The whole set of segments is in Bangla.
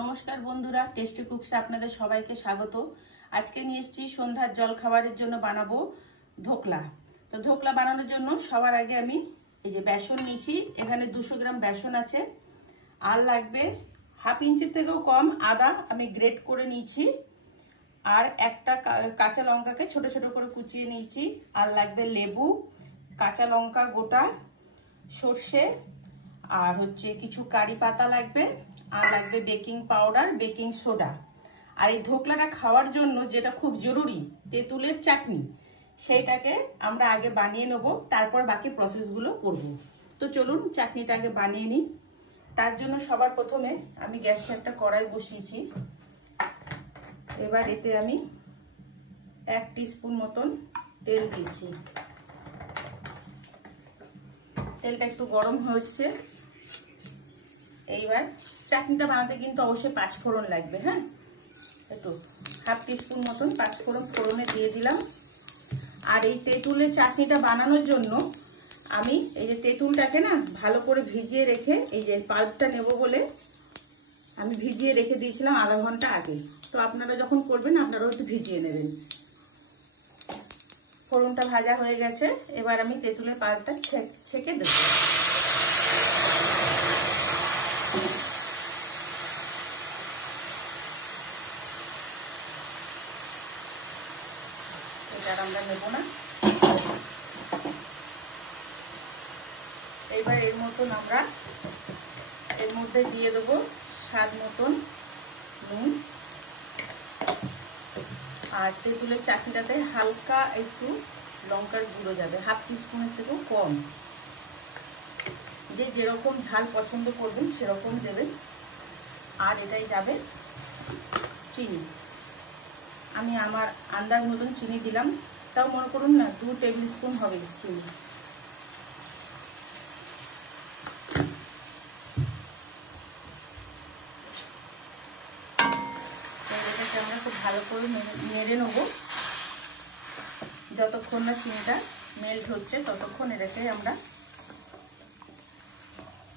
নমস্কার বন্ধুরা, টেস্টি কুকসে আপনাদের সবাইকে স্বাগত। আজকে নিয়ে এসেছি সন্ধ্যার জল খাবারের জন্য বানাবো ধোকলা। তো ধোকলা বানানোর জন্য সবার আগে আমি এই যে বেসন নিয়েছি, এখানে 200 গ্রাম বেসন আছে। আর লাগবে হাফ ইঞ্চির থেকেও কম আদা আমি গ্রেট করে নিয়েছি, আর একটা কাঁচা লঙ্কাকে ছোট ছোট করে কুচিয়ে নিয়েছি। আর লাগবে লেবু, কাঁচা লঙ্কা গোটা, সর্ষে, আর হচ্ছে কিছু কারি পাতা লাগবে, আর লাগবে বেকিং পাউডার, বেকিং সোডা। আর এই ধোকলাটা খাওয়ার জন্য যেটা খুব জরুরি, তেঁতুলের চাটনি, সেইটাকে আমরা আগে বানিয়ে নেব, তারপর বাকি প্রসেসগুলো করব। তো চলুন চাটনিটা আগে বানিয়ে নিই। তার জন্য সবার প্রথমে আমি গ্যাসে একটা কড়াই বসিয়েছি। এবার এতে আমি 1 টিস্পুন মতন তেল দিয়েছি। তেলটা একটু গরম হচ্ছে। এইবার চাটনিটা বানাতে কিন্তু অবশ্যই 5 ফোড়ন লাগবে। হ্যাঁ, একটু হাফ টিস্পুন মতন 5 ফোড়ন ফোড়নে দিয়ে দিলাম। আর এই তেঁতুলের চাটনিটা বানানোর জন্য আমি এই যে তেঁতুলটাকে না ভালো করে ভিজিয়ে রেখে, এই যে পাল্পটা নেব বলে আমি ভিজিয়ে রেখে দিয়েছিলাম আধা ঘন্টা আগে। তো আপনারা যখন করবেন আপনারাও একটু ভিজিয়ে নেবেন। ফোড়নটা ভাজা হয়ে গেছে, এবার আমি তেঁতুলের পাল্পটা ছেঁকে দেবো। এটা আমরা নেব না। এইবার এর মতন আমরা এর মধ্যে দিয়ে দেবো স্বাদ মতন নুন। আর তেঁতুলের চাটনিটাতে হালকা একটু লঙ্কার গুঁড়ো যাবে, হাফ টিস্পুনের থেকেও কম। যে যেরকম ঝাল পছন্দ করবেন সেরকম দেবেন। আর এটাই যাবে চিনি। আমি আমার আন্দাজ মতন চিনি দিলাম, তাও মনে করুন না 2 টেবিল স্পুন হবে চিনি। এটাকে আমরা খুব ভালো করে নেড়ে নেব। যতক্ষণ না চিনিটা মেল্ট হচ্ছে ততক্ষণ এটাকে আমরা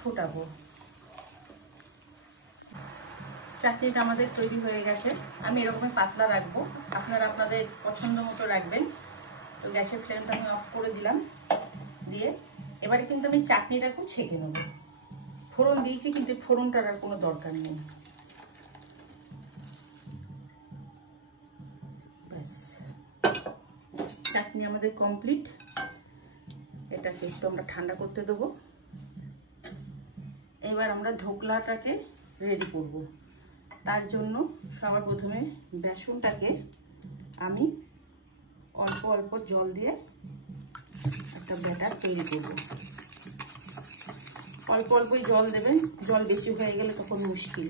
ফুটাবো। চাটনিটা আমাদের তৈরি হয়ে গেছে। আমি এরকম পাতলা রাখবো, আপনারা আপনাদের পছন্দ মতো রাখবেন। তো গ্যাসের ফ্লেমটা আমি অফ করে দিলাম। দিয়ে এবারে কিন্তু আমি চাটনিটাকে ছেঁকে নেব। ফোড়ন দিয়েছি কিন্তু ফোড়নটার আর কোনো দরকার নেই। ব্যাস, চাটনি আমাদের কমপ্লিট। এটাকে একটু আমরা ঠান্ডা করতে দেবো। এবার আমরা ধোকলাটাকে রেডি করব। তার জন্য সবার প্রথমে বেসনটাকে আমি অল্প অল্প জল দিয়ে একটা ব্যাটার তৈরি করব। অল্প অল্পই জল দেবেন, জল বেশি হয়ে গেলে তখন মুশকিল।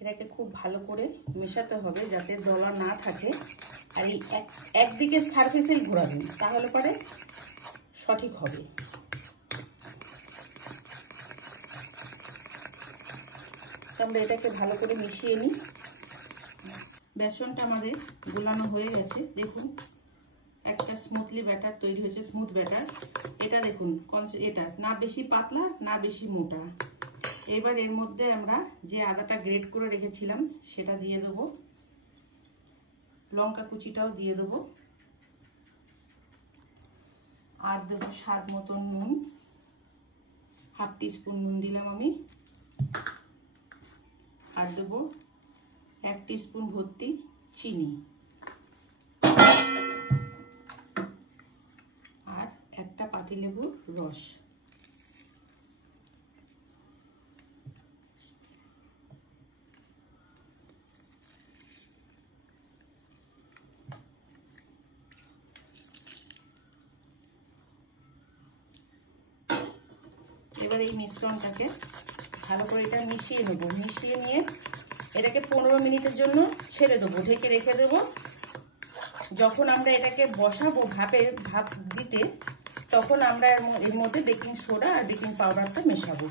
এটাকে খুব ভালো করে মেশাতে হবে যাতে দলা না থাকে। আর এই একদিকে সারফেসেই ঘোরাবেন, তাহলে পরে সঠিক হবে। আমরা এটাকে ভালো করে মিশিয়ে নিই। বেসনটা আমাদের গোলানো হয়ে গেছে। দেখুন একটা স্মুথলি ব্যাটার তৈরি হয়েছে, স্মুথ ব্যাটার। এটা দেখুন, এটা না বেশি পাতলা না বেশি মোটা। এবার এর মধ্যে আমরা যে আদাটা গ্রেট করে রেখেছিলাম সেটা দিয়ে দেবো, লঙ্কা কুচিটাও দিয়ে দেবো, আর দেবো স্বাদ মতন নুন, হাফ টিস্পুন নুন দিলাম আমি। আর দেবো 1 টিস্পুন ভর্তি চিনি, আর একটা পাতিলেবুর রস। এবার এই মিশ্রণটাকে ভালো করে এটা মিশিয়ে নেব। মিশিয়ে নিয়ে এটাকে 15 মিনিটের জন্য ছেড়ে দেবো, ঢেকে রেখে দেবো। যখন আমরা এটাকে বসাবো ভাপ দিতে, তখন আমরা এর মধ্যে বেকিং সোডা আর বেকিং পাউডারটা মেশাবো।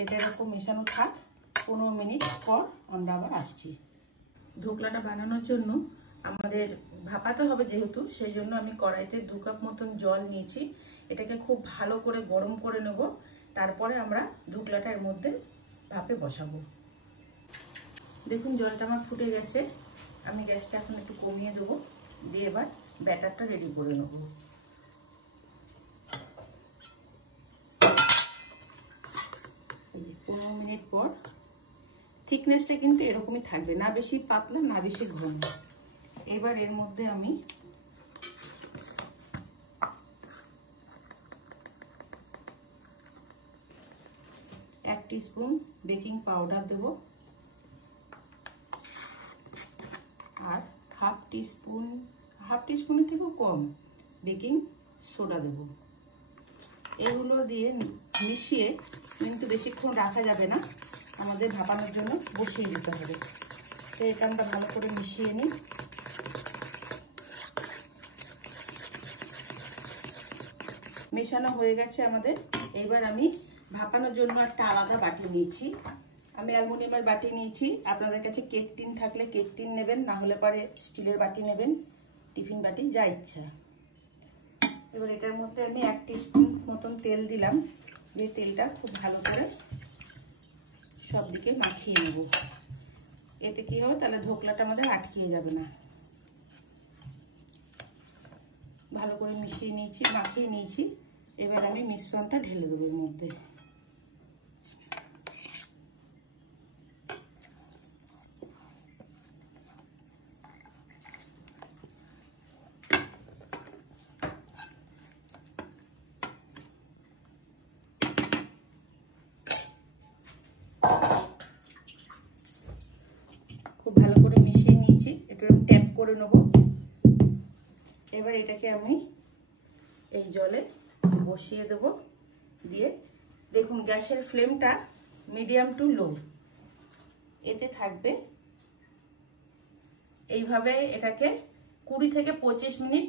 এটা এরকম মেশানো থাক, 15 মিনিট পর আমরা আবার আসছি। ধোকলাটা বানানোর জন্য আমাদের ভাপাতে হবে যেহেতু, সেই জন্য আমি কড়াইতে 2 কাপ মতন জল নিয়েছি। এটাকে খুব ভালো করে গরম করে নেব, তারপরে আমরা ধোকলাটা এর মধ্যে ভাপে বসাবো। দেখুন জলটা আমার ফুটে গেছে, আমি গ্যাসটা এখন একটু কমিয়ে দেবো, দিয়ে এবার ব্যাটারটা রেডি করে নেব। এই যে 15 মিনিট পর থিকনেসটা কিন্তু এরকমই থাকবে, না বেশি পাতলা না বেশি ঘন। এবার এর মধ্যে আমি এক টিস্পুন বেকিং পাউডার দেব আর হাফ টিস্পুনের থেকেও কম বেকিং সোডা দেব। এগুলো দিয়ে মিশিয়ে কিন্তু বেশিক্ষণ রাখা যাবে না, আমাদের ভাপানোর জন্য বসিয়ে দিতে হবে। তো এটা আমরা ভালো করে মিশিয়ে নিই। মেশানো হয়ে গেছে আমাদের। এবার আমি ভাপানোর জন্য একটা আলাদা বাটি নিয়েছি, আমি অ্যালুমিনিয়ামের বাটি নিয়েছি। আপনাদের কাছে কেক টিন থাকলে কেক টিন নেবেন, না হলে পরে স্টিলের বাটি নেবেন, টিফিন বাটি যা ইচ্ছা। এবার এটার মধ্যে আমি 1 টিস্পুন মতন তেল দিলাম, যে তেলটা খুব ভালো করে সব দিকে মাখিয়ে নেব। এতে কি হবে, তাহলে ধোকলাটা আমাদের আটকিয়ে যাবে না। ভালো করে মিশিয়ে নিয়েছি, মাখিয়ে নিয়েছি। এবার আমি মিশ্রণটা ঢেলে দেবো এর মধ্যে। খুব ভালো করে মিশিয়ে নিয়েছি, একটু ট্যাপ করে নেব। এবার এটাকে আমি এই জলে বসিয়ে দেব, দিয়ে দেখুন গ্যাসের ফ্লেমটা মিডিয়াম টু লো এতে থাকবে। এইভাবে এটাকে 20 থেকে 25 মিনিট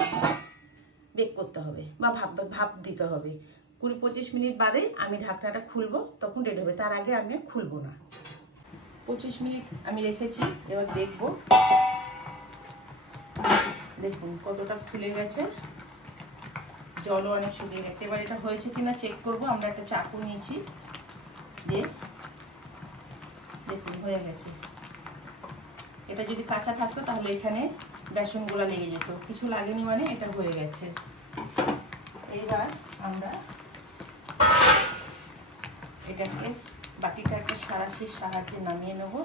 বেক করতে হবে বা ভাপ দিতে হবে। 20-25 মিনিট বাদে আমি ঢাকনাটা খুলবো, তখন রেডি হবে। তার আগে আমি খুলবো না। 25 মিনিট আমি রেখেছি, এবার দেখবো। দেখুন কতটা ফুলে গেছে, জলও অনেক শুকিয়ে গেছে। এবার এটা হয়েছে কিনা চেক করব। আমরা একটা চাকু নিয়েছি, দিয়ে দেখুন হয়ে গেছে। এটা যদি কাঁচা থাকতো তাহলে এখানে বেসনগুলো লেগে যেত, কিছু লাগেনি, মানে এটা হয়ে গেছে। এইবার আমরা এটাকে বাটিটাকে সাঁড়াশির সাহায্যে নামিয়ে নেব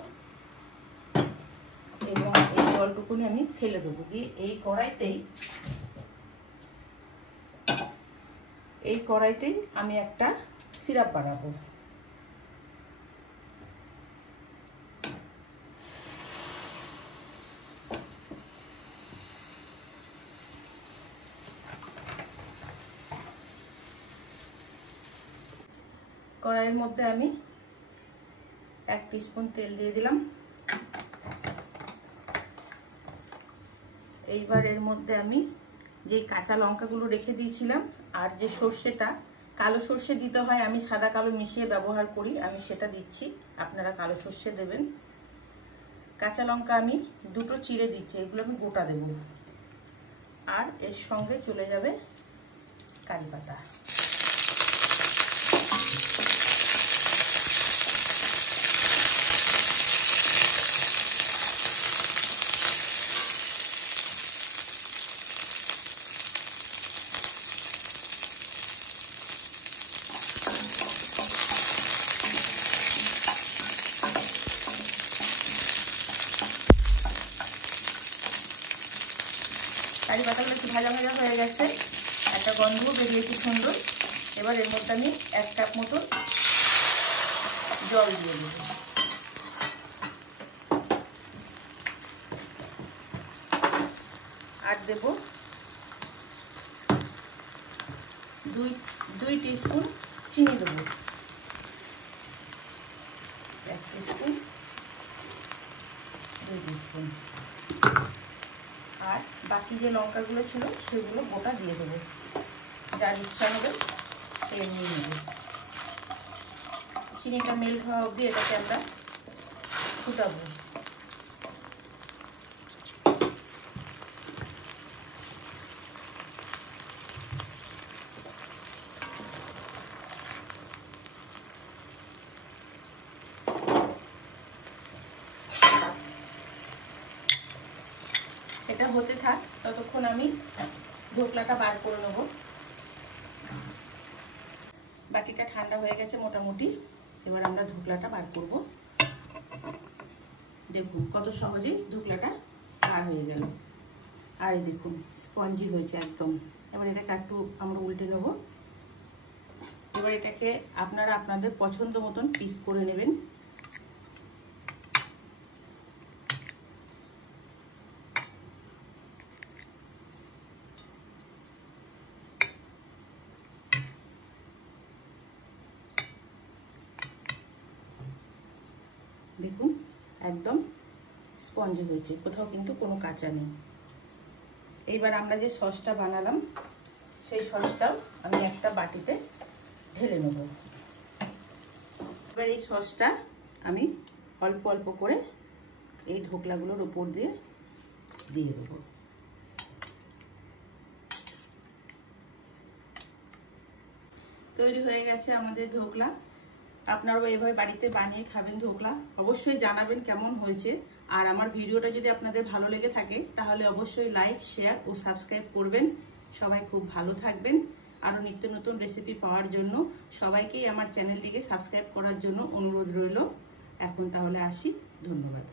এবং এই জলটুকুনি আমি ফেলে দেবো। দিয়ে এই কড়াইতেই আমি একটা সিরাপ বানাবো। কড়াইয়ের মধ্যে আমি 1 টিস্পুন তেল দিয়ে দিলাম। এইবার এর মধ্যে আমি যে কাঁচা লঙ্কাগুলো রেখে দিয়েছিলাম আর যে সর্ষেটা, কালো সর্ষে দিতে হয়, আমি সাদা কালো মিশিয়ে ব্যবহার করি, আমি সেটা দিচ্ছি, আপনারা কালো সর্ষে দেবেন। কাঁচা লঙ্কা আমি 2টো চিড়ে দিচ্ছি, এগুলো আমি গোটা দেব। আর এর সঙ্গে চলে যাবে কারি পাতা। কারি পাতাগুলো একটু ভাজা ভাজা হয়ে গেছে, একটা গন্ধ বেরিয়েছে সুন্দর। এবার এর মধ্যে আমি 1 কাপ মতো জল দিয়ে দেব। আর দেব 2 টিস্পুন চিনি দেবো, 1 টিস্পুন, 2 টিস্পুন। আর বাকি যে লঙ্কাগুলো ছিল সেগুলো গোটা দিয়ে দেবো, যার ইচ্ছা হবে সে নিয়ে নেবে। চিনিটা মেল্ট হওয়া অবধি এটাকে আমরা ফুটাবো। এটা হতে থাক, ততক্ষণ আমি ধোকলাটা বার করে নেব। বাটিটা ঠান্ডা হয়ে গেছে মোটামুটি, এবার আমরা ধোকলাটা বার করব। দেখুন কত সহজেই ধোকলাটা বার হয়ে গেল, আর এই দেখুন স্পঞ্জি হয়েছে একদম। এবার এটাকে একটু আমরা উল্টে নেব। এবার এটাকে আপনারা আপনাদের পছন্দ মতন পিস করে নেবেন। দেখুন একদম স্পঞ্জি হয়েছে, কোথাও কিন্তু কোনো কাঁচা নেই। এইবার আমরা যে সসটা বানালাম সেই সসটাও আমি একটা বাটিতে ঢেলে নেব। এবার এই সসটা আমি অল্প অল্প করে এই ধোকলাগুলোর উপর দিয়ে দেব। তৈরি হয়ে গেছে আমাদের ধোকলা। আপনারাও এভাবে বাড়িতে বানিয়ে খাবেন ধোকলা। অবশ্যই জানাবেন কেমন হয়েছে। আর আমার ভিডিওটা যদি আপনাদের ভালো লেগে থাকে তাহলে অবশ্যই লাইক, শেয়ার ও সাবস্ক্রাইব করবেন। সবাই খুব ভালো থাকবেন। আরও নিত্য নতুন রেসিপি পাওয়ার জন্য সবাইকেই আমার চ্যানেলটিকে সাবস্ক্রাইব করার জন্য অনুরোধ রইল। এখন তাহলে আসি, ধন্যবাদ।